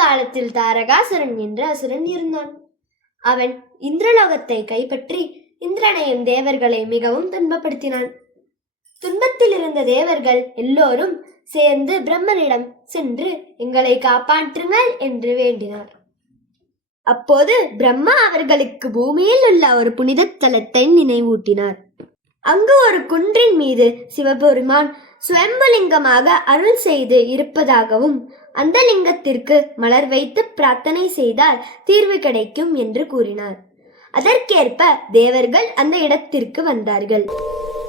காலத்தில் தாரகாசுரன் என்ற அசுரன் இருந்தான். அவன் இந்திரலோகத்தை கைப்பற்றி இந்திரனையும் தேவர்களை மிகவும் துன்பப்படுத்தினான். துன்பத்தில் இருந்த தேவர்கள் எல்லோரும் சேர்ந்து பிரம்மனிடம் சென்று எங்களை காப்பாற்றுங்கள் என்று வேண்டினார். அப்போது பிரம்மா அவர்களுக்கு பூமியில் உள்ள ஒரு புனித தலத்தை நினைவூட்டினார். அங்கு ஒரு குன்றின் மீது சிவபெருமான் சுயம்புலிங்கமாக அருள் செய்து இருப்பதாகவும் அந்த லிங்கத்திற்கு மலர் வைத்து பிரார்த்தனை செய்தால் தீர்வு கிடைக்கும் என்று கூறினார். அதற்கேற்ப தேவர்கள் அந்த இடத்திற்கு வந்தார்கள்.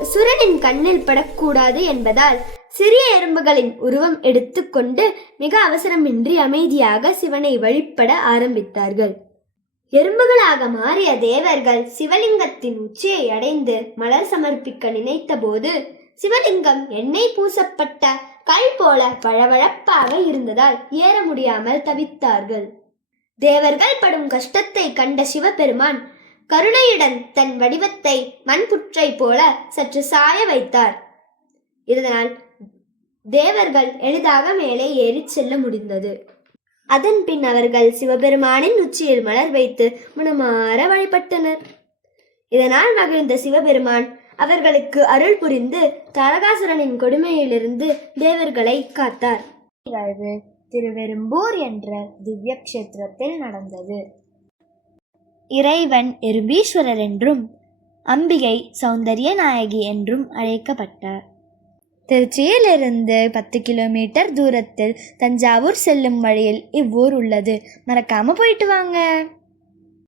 அசுரனின் கண்ணில் படக்கூடாது என்பதால் சிறிய எறும்புகளின் உருவம் எடுத்துக்கொண்டு மிக அவசரமின்றி அமைதியாக சிவனை வழிபட ஆரம்பித்தார்கள். எறும்புகளாக மாறிய தேவர்கள் சிவலிங்கத்தின் உச்சியை அடைந்து மலர் சமர்ப்பிக்க நினைத்த போது சிவலிங்கம் எண்ணெய் பூசப்பட்ட கல் போல பளபளப்பாக இருந்ததால் ஏற முடியாமல் தவித்தார்கள். தேவர்கள் படும் கஷ்டத்தை கண்ட சிவபெருமான் கருணையுடன் தன் வடிவத்தை மண்புற்றை போல சற்று சாய வைத்தார். இதனால் தேவர்கள் எளிதாக மேலே ஏறி செல்ல முடிந்தது. அதன் பின் அவர்கள் சிவபெருமானின் உச்சியில் மலர் வைத்து மனமாற வழிபட்டனர். இதனால் மகிழ்ந்த சிவபெருமான் அவர்களுக்கு அருள் புரிந்து தாரகாசுரனின் கொடுமையிலிருந்து தேவர்களை காத்தார். நிகழ்வு திருவெரும்பூர் என்ற திவ்ய கஷேத்திரத்தில் நடந்தது. இறைவன் எறும்பீஸ்வரர் என்றும் அம்பிகை சௌந்தரிய நாயகி என்றும் அழைக்கப்பட்டார். திருச்சியிலிருந்து 10 கிலோமீட்டர் தூரத்தில் தஞ்சாவூர் செல்லும் வழியில் இவ்வூர் உள்ளது. மறக்காம போயிட்டு வாங்க.